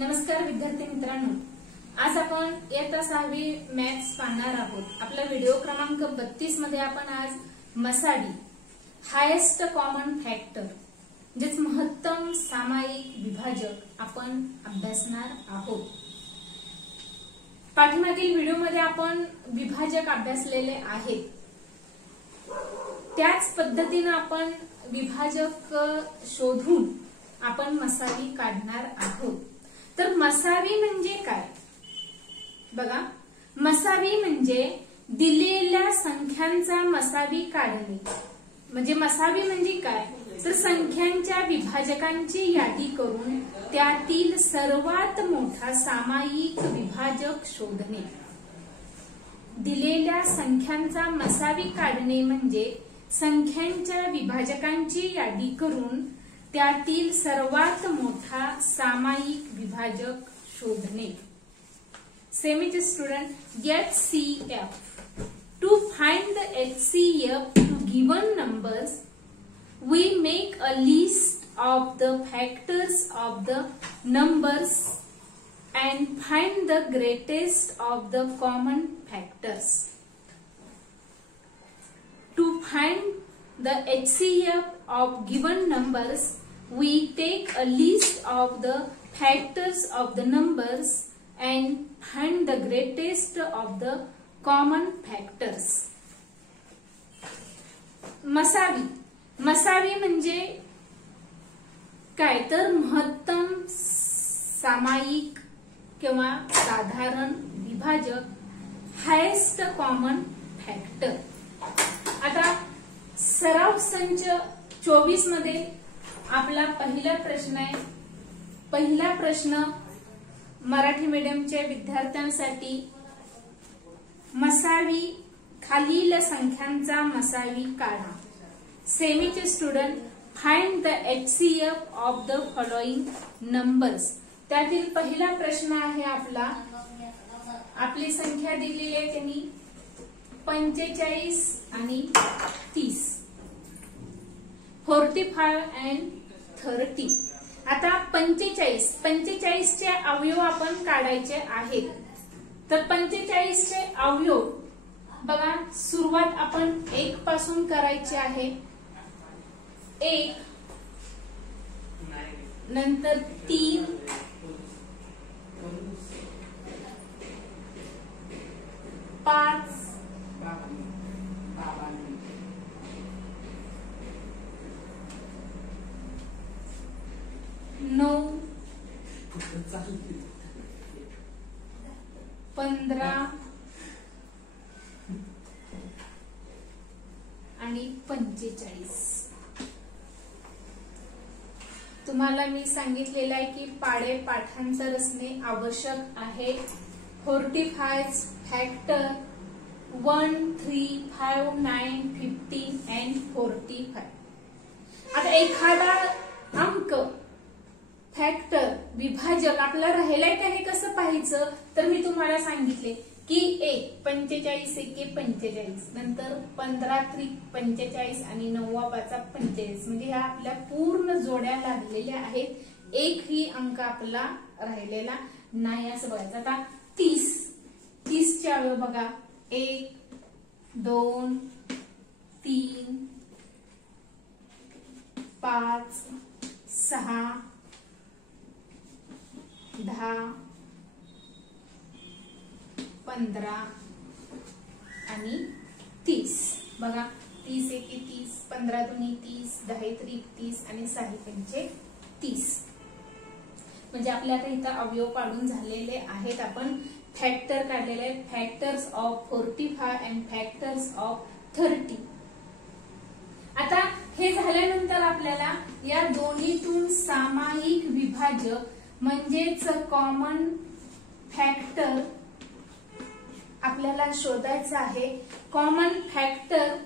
नमस्कार विद्यार्थी मित्रांनो, आज आपण इयत्ता 6वी मॅथ्स पाहणार आहोत. आपला व्हिडिओ क्रमांक 32 मध्ये आपण आज मसाडी हायेस्ट कॉमन फॅक्टर म्हणजेच महत्तम सामायिक विभाजक आपण अभ्यासणार आहोत. पाठीमागील व्हिडिओमध्ये आपण विभाजक अभ्यासलेले आहेत. त्याच पद्धतीने आपण विभाजक शोधून आपण मसावी काढणार आहोत. तर मसावी म्हणजे काय बघा, मसावी म्हणजे दिलेल्या संख्यांचा मसावी काढणे. म्हणजे मसावी म्हणजे काय, तर संख्यांच्या विभाजकांची यादी करून त्यातील सर्वात मोठा सामायिक विभाजक शोधणे. दिलेल्या संख्यांचा मसावी काढणे म्हणजे संख्यांच्या विभाजकांची यादी करून त्यातील सर्वात मोठा सामायिक विभाजक शोधणे. Same it student, HCF. To find the HCF to given numbers, we make a list of the factors of the numbers and find the greatest of the common factors. To find the HCF of given numbers, we take a list of the factors of the numbers and find the greatest of the common factors. मसावी मसावी म्हणजे काय, तर महत्तम सामायिक किंवा साधारण विभाजक, highest common factor. आता सराव संच 24 मध्ये आपला पहिला प्रश्न आहे. पहिला प्रश्न मराठी मीडियमच्या विद्यार्थ्यांसाठी, मसावी खालील संख्यांचा मसावी काढा. सेमीचे student, find the HCF of the following numbers. त्यातील पहिला प्रश्न आहे आपला. आपली संख्या दिलेली आहे त्यांनी 45 आणि 30, 45 and 30. आता 45 चे अवयव आपण काढायचे आहेत. तर 45 चे अवयव बघा, सुरुवात आपण 1 पासून करायची आहे. 1 नंतर 3, 5, 9, 15 आणि 45. तुम्हाला मी सांगितलेलं आहे की पाढे पाठांतर असणे आवश्यक आहे. 45 फॅक्टर 1, 3, 5, 9, 15 and 45. आता एखादा अंक फॅक्टर विभाजक आपला राहिलाय का हे कसं पाहायचं, तर मी तुम्हाला सांगितले की 45 एके 45, नंतर 15 त्रिक 45 आणि 9 पाचा 45. म्हणजे ह्या आपल्या पूर्ण जोड्या लागलेल्या आहेत. एकही अंक आपला राहिलेला नाही असं बघायचं. आता 30 चे अवयव बघा, 1, 2, 3, 5, 6, 10, 15 आणि 30. बघा, 30 एके 30, 15 दुनी 30, 10 त्रिक 30 आणि 6 पंचे 30. म्हणजे आपल्या आता इथं अवयव काढून झालेले आहेत. आपण फॅक्टर काढलेले आहेत. Factors of 45 and factors of 30. आता हे झाल्यानंतर आपल्याला या दोन्हीतून सामायिक विभाजक म्हणजेच कॉमन फॅक्टर आपल्याला शोधायचा आहे. कॉमन फॅक्टर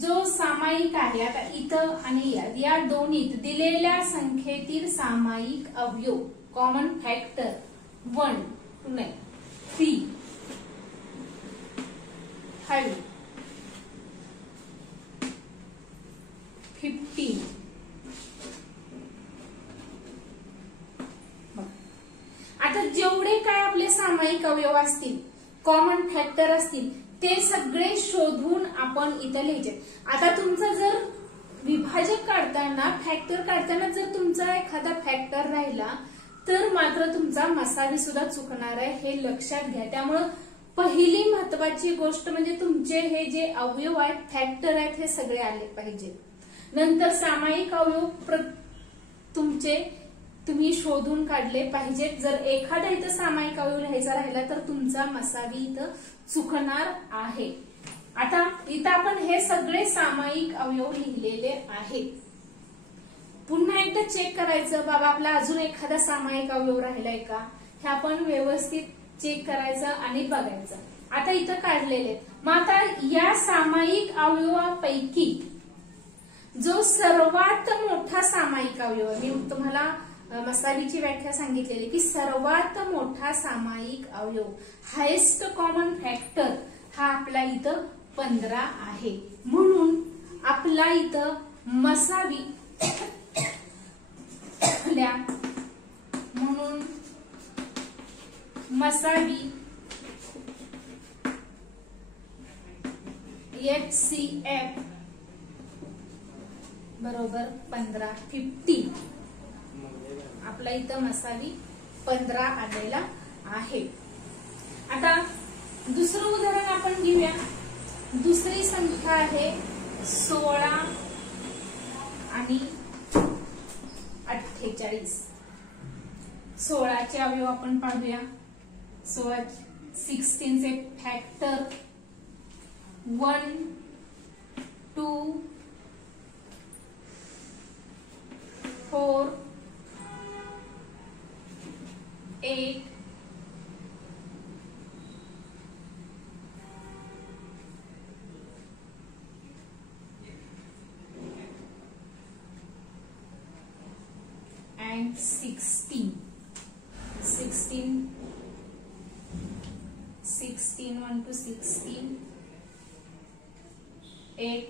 जो सामायिक आहे, आता इथं आणि या दोन्हीत दिलेल्या संख्येतील सामायिक अवयव, कॉमन फॅक्टर 1, 2, 3, 5, 15, सामायिक अवयव असतील, कॉमन फॅक्टर असतील, ते सगळे शोधून आपण इथं लिहायचे. आता तुमचं जर विभाजक काढताना, फॅक्टर काढताना जर तुमचा एखादा फॅक्टर राहिला तर मात्र तुमचा मसावी सुद्धा चुकणार आहे, हे लक्षात घ्या. त्यामुळं पहिली महत्वाची गोष्ट म्हणजे तुमचे हे जे अवयव आहेत, फॅक्टर आहेत, हे सगळे आले पाहिजे. नंतर सामायिक अवयव तुमचे तुम्ही शोधून काढले पाहिजेत. जर एखादा इथं सामायिक अवयव लिहायचा राहिला तर तुमचा मसावी इथं चुकणार आहे. आता इथं आपण हे सगळे सामायिक अवयव लिहिलेले आहेत. पुन्हा एकदा चेक करायचं, बाबा आपला अजून एखादा सामायिक अवयव राहिलाय का, हे आपण व्यवस्थित चेक करायचं आणि बघायचं. आता इथं काढलेले. मग आता या सामायिक अवयवापैकी जो सर्वात मोठा सामायिक अवयव, मी तुम्हाला मसावीची व्याख्या सांगितलेली की सर्वात मोठा सामायिक अवयव, हायेस्ट कॉमन फॅक्टर, हा आपला इथं 15 आहे. म्हणून आपला इथं मसावी म्हणून मसावी HCF बरोबर 15, 50. आपला इथं मसावी 15 आलेला आहे. आता दुसरं उदाहरण आपण घेऊया. दुसरी संख्या आहे 16 आणि 48. 16 चे अवयव आपण पाहूया. 16 चे फॅक्टर 1, 2, 4, 8, 16. 1 to 16, 8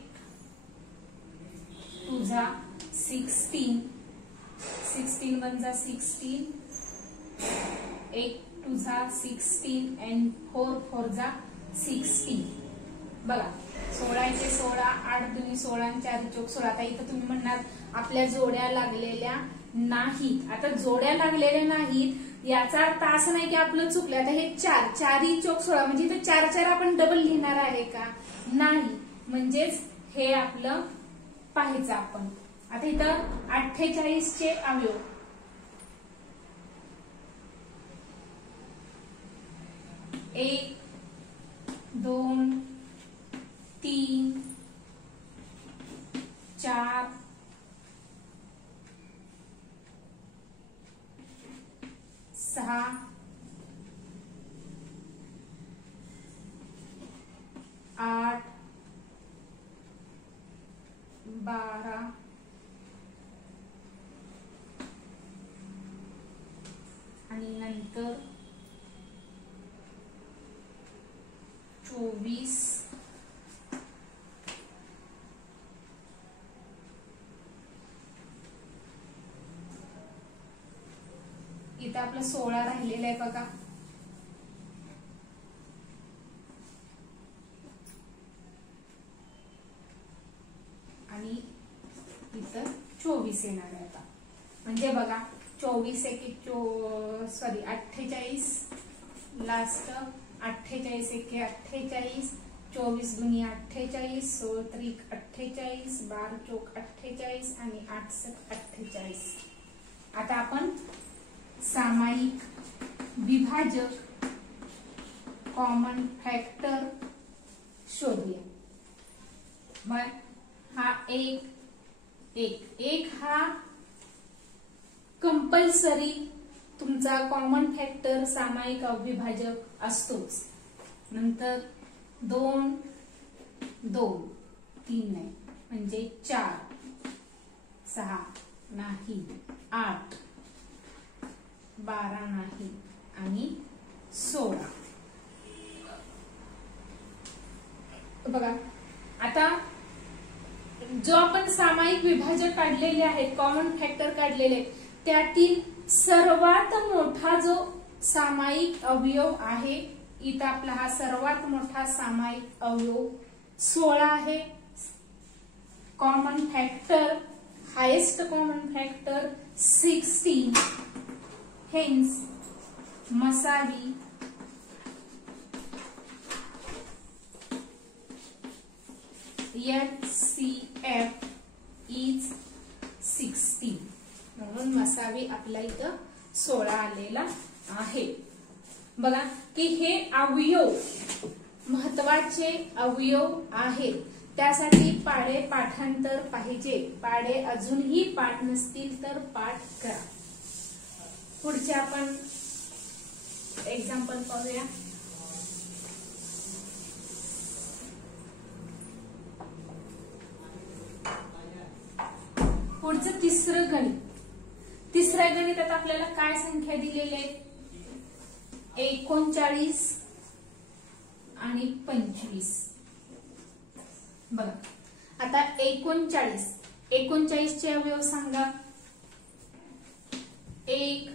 2 जा 16, 16 1 जा 16, 8 2 जा 16 and 4 4 जा 16. बघा 16 चे 16, 8 दुनी 16 आणि 4 चोक 16. आता इथं तुम्ही म्हणणार आपल्या जोड्या लागलेल्या नाहीत. आता जोड्या लागलेल्या नाहीत याचा अर्थ असं नाही की आपलं चुकलं. आता हे 4 चोक 16 म्हणजे इथं 4 4 आपण डबल लिहिणार आहे का, नाही. म्हणजेच हे आपलं पाहायचं आपण. आता इथं 48 चे अवयव 1, 2, 3, 4, 6, 8, 12, आणि नंतर 24, इथं आपलं 16 राहिलेलं आहे बघा. आणि इथं 24 येणार आहे. आता म्हणजे बघा 24 1 48 लास्ट 48 1 48, 24 दुनी 48, 16 त्रिक 48, 12 चोक 48 आणि 8 7 48. आता आपण सामायिक विभाजक कॉमन फॅक्टर शोधूया. मग हा 1 हा कंपल्सरी तुमचा कॉमन फॅक्टर सामायिक अविभाजक असतोच. नंतर 2 2 3 नाही म्हणजे 4 6 नाही, 8 12 नाही आणि 16. बघा आता जो आपण सामायिक विभाजक काढलेले आहेत, कॉमन फॅक्टर काढलेले, त्यातील सर्वात मोठा जो सामायिक अवयव आहे. इथं आपला हा सर्वात मोठा सामायिक अवयव 16 आहे. Common factor, highest common factor 16. Hence मसावी HCF इज 16. म्हणून मसावी आपल्या इथं 16 आलेला आहे. बघा की हे अवयव महत्वाचे अवयव आहेत. त्यासाठी पाढे पाठांतर पाहिजे. पाढे अजूनही पाठ नसतील तर पाठ करा. पुढचे आपण एक्झाम्पल पाहूया. पुढचं तिसरं गणित. तिसऱ्या गणितात आपल्याला काय संख्या दिलेल्या आहेत? 39 आणि 25. बघा आता 39 चे अवयव सांगा. 1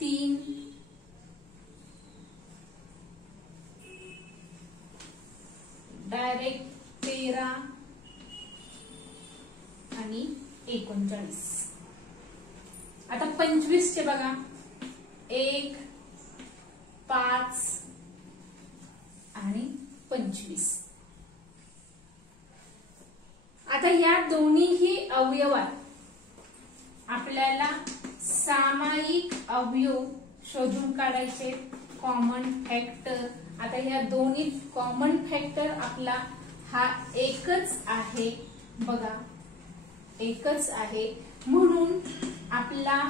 3 डायरेक्ट 13 आणि 39. आता 25 चे बघा 1 5 आणि 25. आता या दोन्हीही अवयवात आपल्याला सामायिक अवयव शोधून काढायचे. Common factor. आता या दोन्ही कॉमन फॅक्टर आपला हा एकच आहे. बघा एकच आहे म्हणून आपला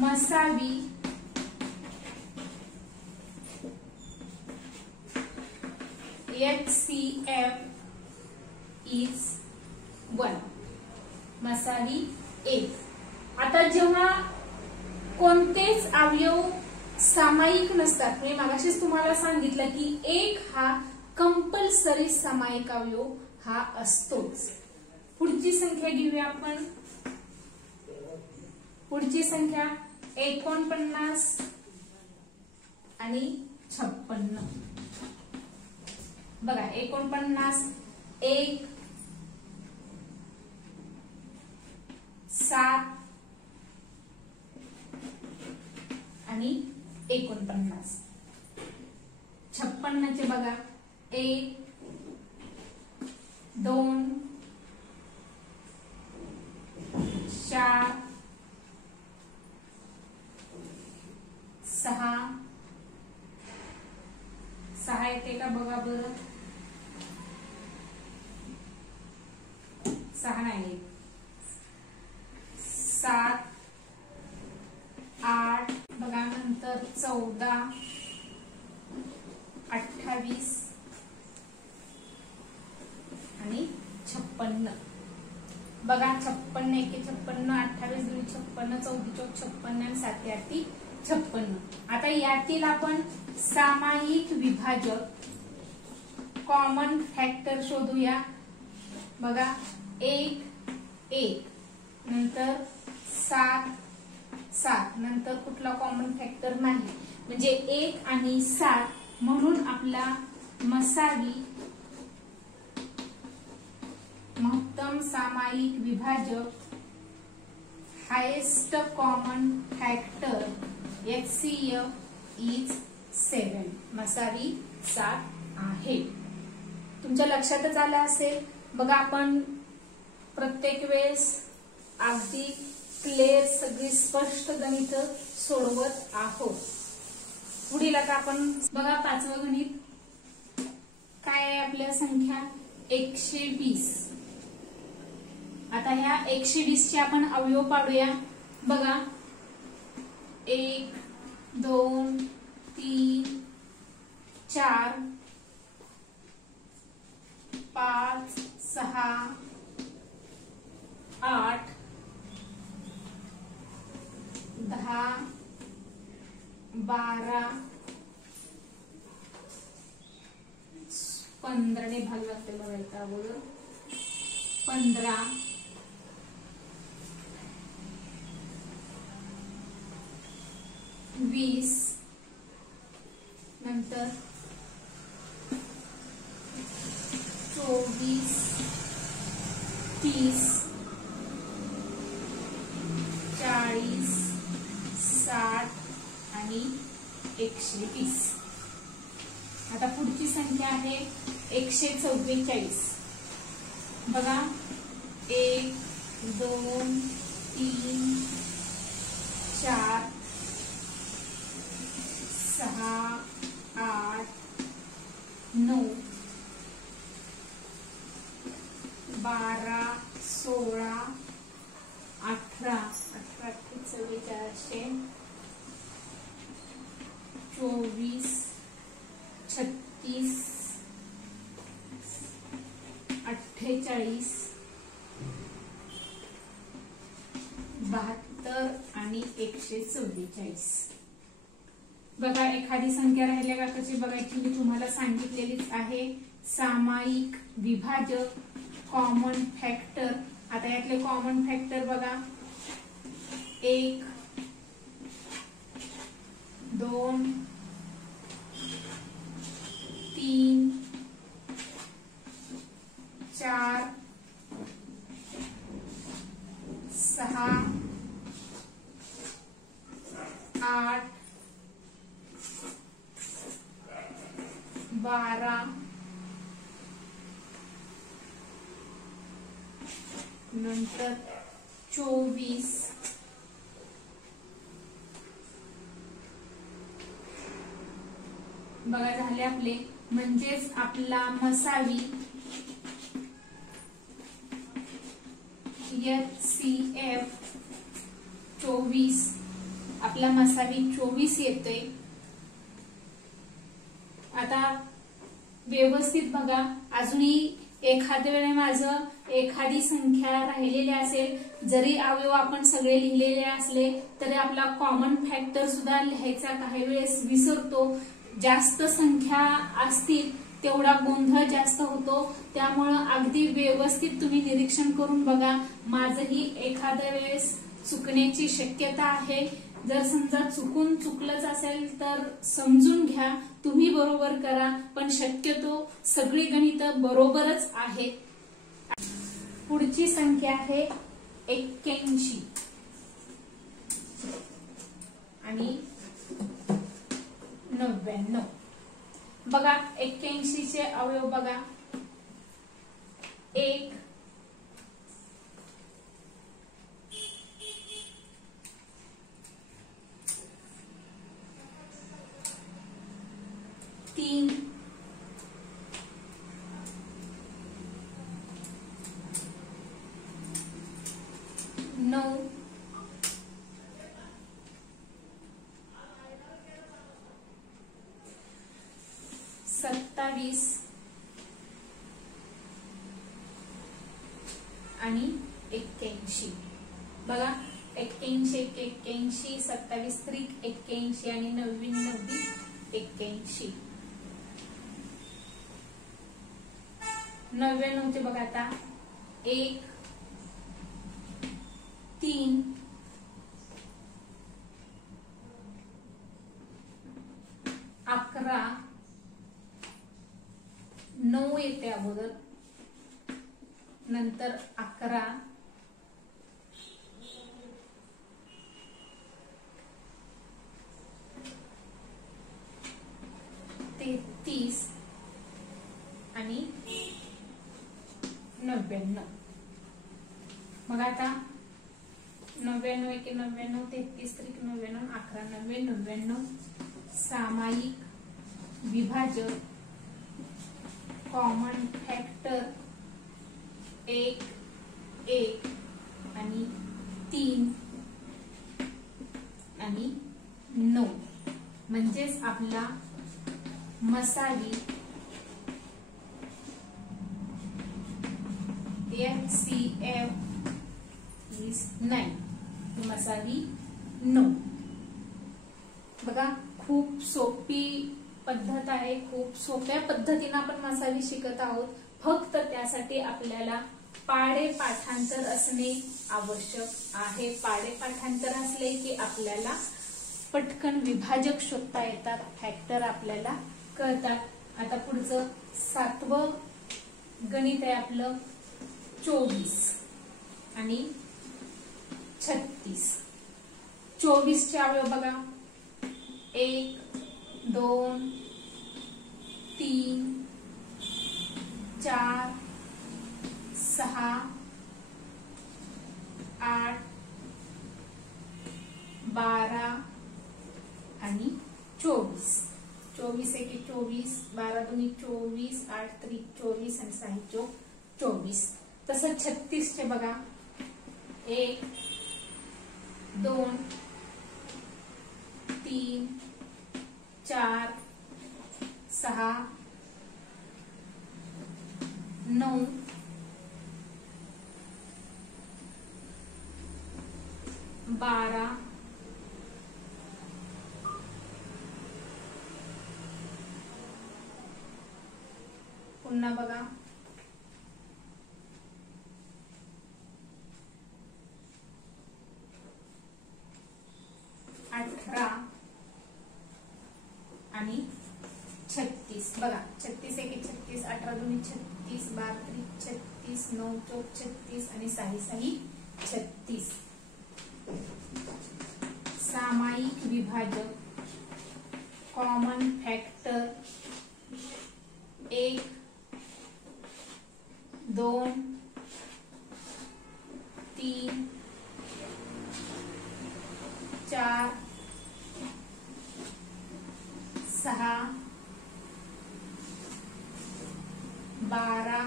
मसावी HCF इज 1. मसावी 1. आता जेव्हा कोणतेच अवयव सामायिक नसतात, मी मागाशीच तुम्हाला सांगितलं की 1 हा कंपल्सरी सामायिक अवयव हा असतोच. पुढची संख्या घेऊया आपण. पुढची संख्या 49 आणि 56. बघा 49 1 7 आणि 49. 56 चे बघा 1 2 4 6 येते का बघा बरं. 6 नाही 7 8 बघा नंतर 14 28 आणि 56. बघा 56 एके 56 28 दुनी 56 14 चौक 56 आणि 7 8 56. आता यातील आपण सामायिक विभाजक कॉमन फॅक्टर शोधूया. बघा 1 1 नंतर 7 7 नंतर कुठला कॉमन फॅक्टर नाही म्हणजे 1 आणि 7. म्हणून आपला मसावी महत्तम सामायिक विभाजक highest common factor HCF is 7. मसावी 7 आहे. तुमच्या लक्षातच आलं असेल. बघा आपण प्रत्येक वेळेस अगदी क्लिअर सगळी स्पष्ट गणित सोडवत आहोत. पुढील आता आपण बघा 5वं गणित काय आहे. आपल्या संख्या 120. आता ह्या 120 चे आपण अवयव पाडूया. बघा 1 2 3 4 5 6 8 10 12 15 ने भाग लागते बघा अगोदर 15 20, नंतर 24, 30, 40, 60 आणि 120. आता पुढची संख्या आहे 144. बघा 1, 2, 3, 4, 6, 8, 9, 12, 16, 18, 44, 24, 36, 48, 72 आणि 144. बघा एखादी संख्या राहिल्या का कशी बघायची मी तुम्हाला सांगितलेलीच आहे. सामायिक, विभाजक, कॉमन फॅक्टर. आता यातले कॉमन फॅक्टर बघा 1, 2, 3, 4, 6, 8, 12, नंतर 24, बघा झाले आपले. म्हणजेच आपला मसावी HCF 24, आपला मसावी 24 येतोय. आता व्यवस्थित बघा, अजूनही एखाद्या वेळे माझं एखादी संख्या राहिलेली असेल, जरी अवयव आपण सगळे लिहिलेले असले तरी आपला कॉमन फॅक्टर सुद्धा लिहायचा काही वेळेस विसरतो. जास्त संख्या असतील तेवढा गोंधळ जास्त होतो. त्यामुळं अगदी व्यवस्थित तुम्ही निरीक्षण करून बघा. माझंही एखाद्या वेळेस चुकण्याची शक्यता आहे. जर समजा चुकलंच असेल तर समजून घ्या, तुम्ही बरोबर करा, पण शक्यतो सगळी गणितं बरोबरच आहेत. पुढची संख्या आहे 81 आणि 99. बघा 81 चे अवयव बघा 1, 3, 9, 27 आणि 81. बघा 81, 81, 27 त्रिक 81 आणि 99 81. 99 चे बघा आता 1, 3, 11, 9 येते अगोदर, नंतर 11, 33 आणि 99. मग आता 99 एके 99, 33 त्रिक 99, 11, 90, 99. सामायिक, विभाजक, कॉमन फॅक्टर 1, 1 आणि 3 आणि 9. म्हणजेच आपला मसावी HCF is 9. मसावी 9. बघा खूप सोपी पद्धत आहे. खूप सोप्या पद्धतीने आपण मसावी शिकत आहोत. फक्त त्यासाठी आपल्याला पाढे पाठांतर असणे आवश्यक आहे. पाढे पाठांतर असले की आपल्याला पटकन विभाजक शोधता येतात, फॅक्टर आपल्याला कळतात। आता पुढचं 7वं गणित आहे आपलं 24 आणि 36। 24 चे अवयव बघा 1 2 3 4 6 8 12 आणि 24। 24 एके 24, 12 दुनी 24, 8 त्रिक 24 आणि 6 चोक 24। तसं 36 चे बघा 1 2 3 4 6 9 12 पुन्हा बघा 18 आणि 36। बघा 36 एके 36, 18 दुनी 36, 12 त्रिक 36, 9 चोक 36 आणि 6 36। सामायिक विभाजक कॉमन फॅक्टर 1 2 3 4 6 12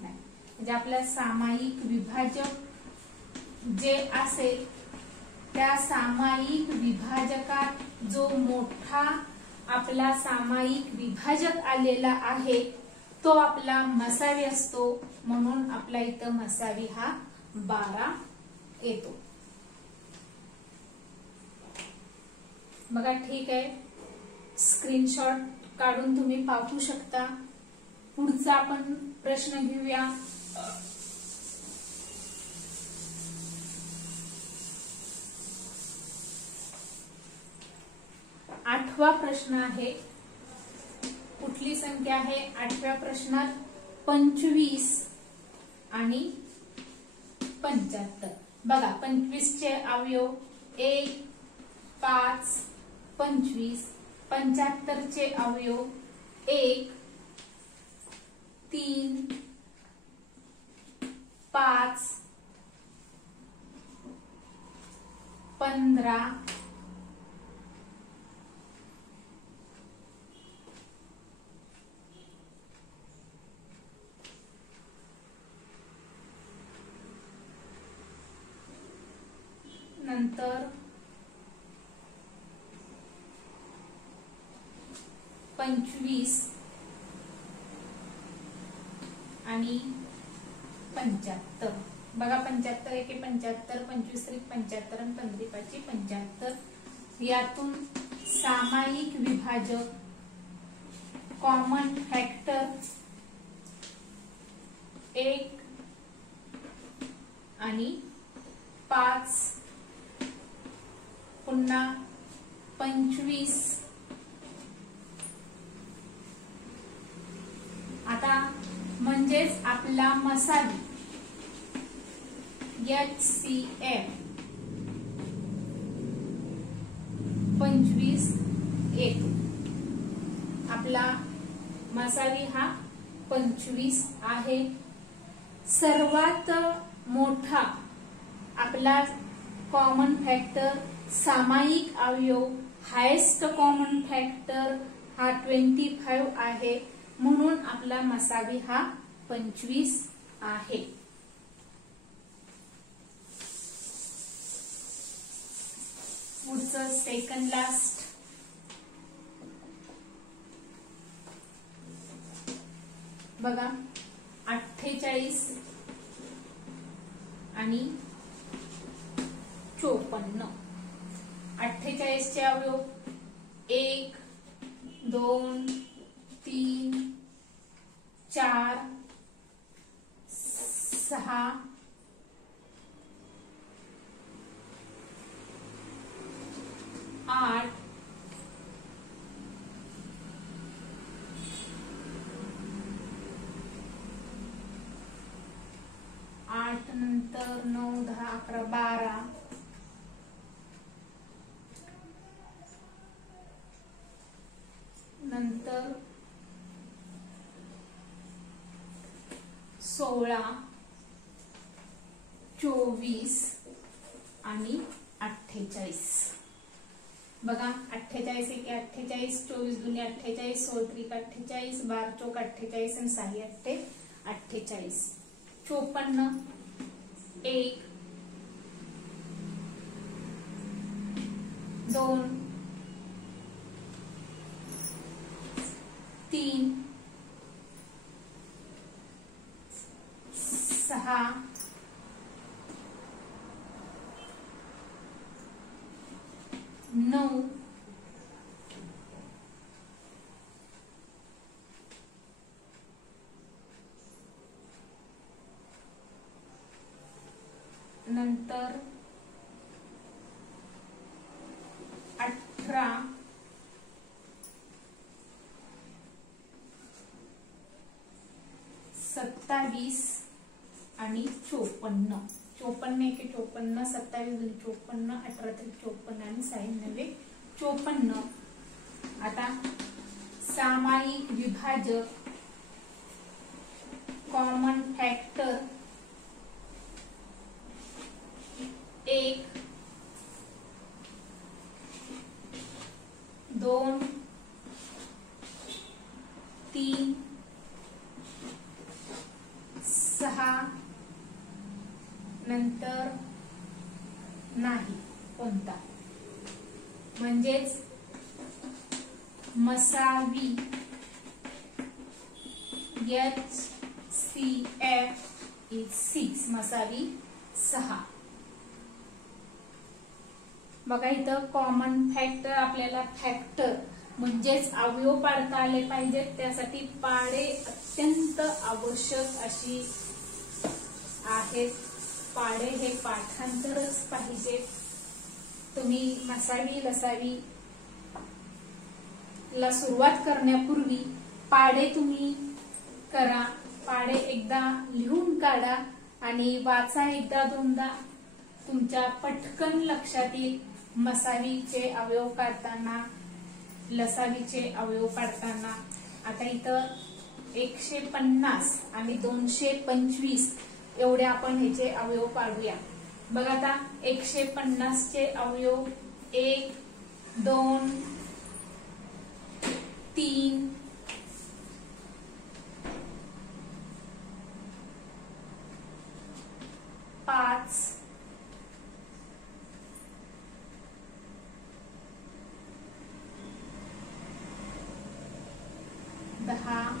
म्हणजे आपल्या सामायिक विभाजक जे असेल त्या सामायिक विभाजकात जो मोठा आपला सामायिक विभाजक आलेला आहे तो आपला मसावी असतो, म्हणून आपला इथं मसावी हा 12 येतो। बघा ठीक आहे, स्क्रीनशॉट काढून तुम्ही पाहू शकता। पुढचा आपण प्रश्न घेऊया। आठवा प्रश्न आहे, कुठली संख्या आहे? 8व्या प्रश्नात 25 आणि 75। बघा 25 चे अवयव 1 5 25, 75 चे अवयव 1 3 5 15 नंतर 25 आणि 75। बघा 75 एके 75, 25 त्रिक 75 आणि 15 पाची 75। यातून सामायिक विभाजक कॉमन फॅक्टर 1 आणि 5 पुन्हा 25। आता म्हणजेच आपला मसावी HCF 25 येतो। आपला मसावी हा 25 आहे। सर्वात मोठा आपला कॉमन फॅक्टर सामायिक अवयव हायेस्ट कॉमन फॅक्टर हा 25 आहे, म्हणून आपला मसावी हा 25 आहे। पुढचं सेकंड लास्ट बघा 48 आणि 54। 48 चे अवयव 1 2 3 4 6 8, 8 नंतर 9, 10, 11, 12, नंतर 16, 24 आणि 48. बघा 48 एके 48, 24 दुनी 48, 16 त्रिक 48, 12 चौक 48 आणि 6 अठ्ठे 48. 54, 1, 2, 3, 6, 9, 18, 27 आणि 54. 54 एके 54, 27 दुनी 54, 18 त्रिक 54 आणि 6 54. आता सामायिक विभाजक कॉमन फॅक्टर 1, 2, 3, 6 नंतर नाही कोणता, म्हणजेच मसावी HCF is 6, मसावी 6. बघा इथं कॉमन फॅक्टर, आपल्याला फॅक्टर म्हणजेच अवयव पाडता आले पाहिजेत, त्यासाठी पाडे अत्यंत आवश्यक अशी आहेत. पाडे हे पाठांतरच पाहिजे. तुम्ही मसावी लसावी ला सुरुवात करण्यापूर्वी पाडे तुम्ही करा. पाडे एकदा लिहून काढा आणि वाचा एकदा दोनदा. तुमच्या पटकन लक्षात येईल. मसावीचे अवयव काढताना, लसावीचे अवयव काढताना. आता इथं 150 आणि 225 एवढे आपण ह्याचे अवयव काढूया. बघा आता 150 चे अवयव 1, 2, 3, 5, 10,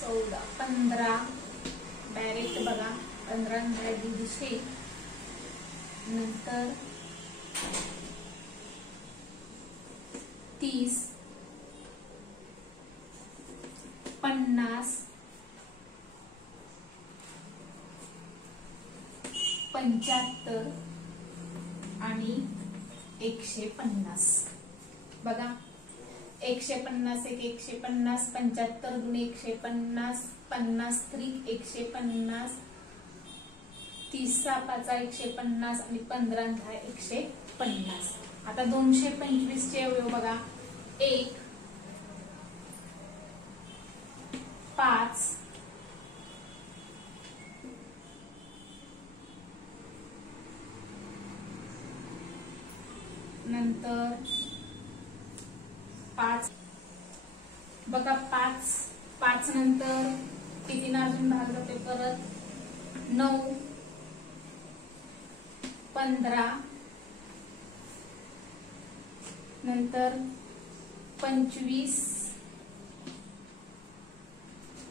14, 15, डायरेक्ट बघा 15 150, नंतर 30, 50, 75 आणि 150. बघा 150 एक 150, 75 दुनी 150, 50 त्रिक 150, 30 5 150 आणि 15 10 150. आता 225 चे अवयव बघा 1, 5, नंतर 5 बघा 5 नंतर किती अजून भाग जाते परत 9, 15, नंतर 25,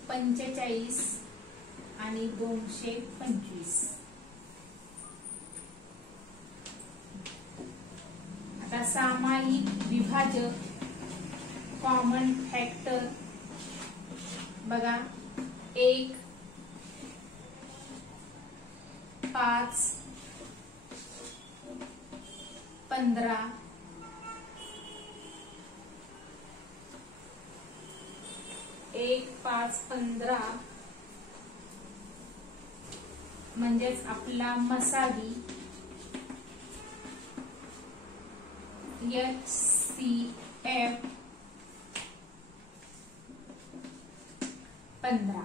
45 आणि 225. आता सामायिक विभाजक कॉमन फॅक्टर बघा 1 5 15 1 5 15 म्हणजेच आपला मसावी HCF 15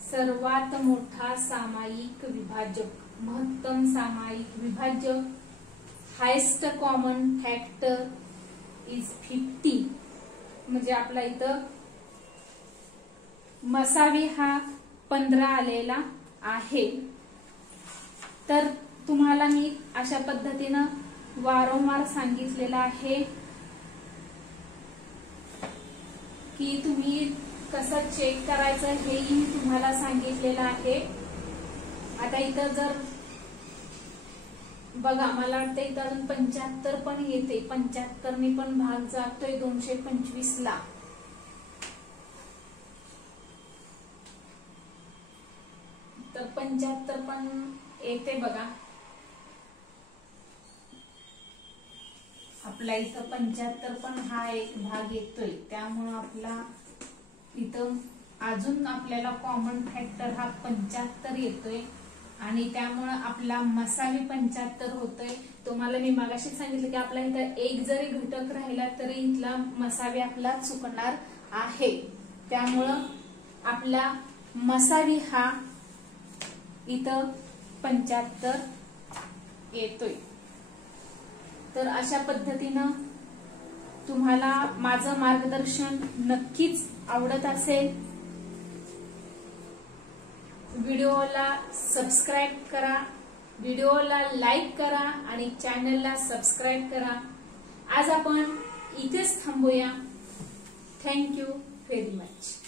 सर्वात मोठा सामायिक विभाजक, महत्तम सामायिक विभाजक, हायेस्ट कॉमन फॅक्टर इज 50. म्हणजे आपला इथं मसावी हा 15 आलेला आहे. तर तुम्हाला मी अशा पद्धतीनं वारंवार सांगितलेलं आहे की तुम्ही कसं चेक करायचं हेही मी तुम्हाला सांगितलेलं आहे. आता इथं जर बघा मला वाटतं इथं अजून 75 पण येते, 75 ने पण भाग जातोय 225 ला. तर 75 पण येते बघा. आपला इथं 75 पण हा एक भाग येतोय. त्यामुळं आपला इथं अजून आपल्याला कॉमन फॅक्टर हा 75 येतोय आणि त्यामुळं आपला मसावी 75 होतोय. तुम्हाला मी मागाशी सांगितलं की आपला इथं एक जरी घटक राहिला तरी इथला मसावी आपला चुकणार आहे. त्यामुळं आपला मसावी हा इथं 75 येतोय. तर अशा पद्धतीनं तुम्हाला माझं मार्गदर्शन नक्कीच आवडत असेल. व्हिडिओला सबस्क्राईब करा, व्हिडिओला लाईक करा आणि चॅनलला सबस्क्राईब करा. आज आपण इथेच थांबूया. Thank you very much.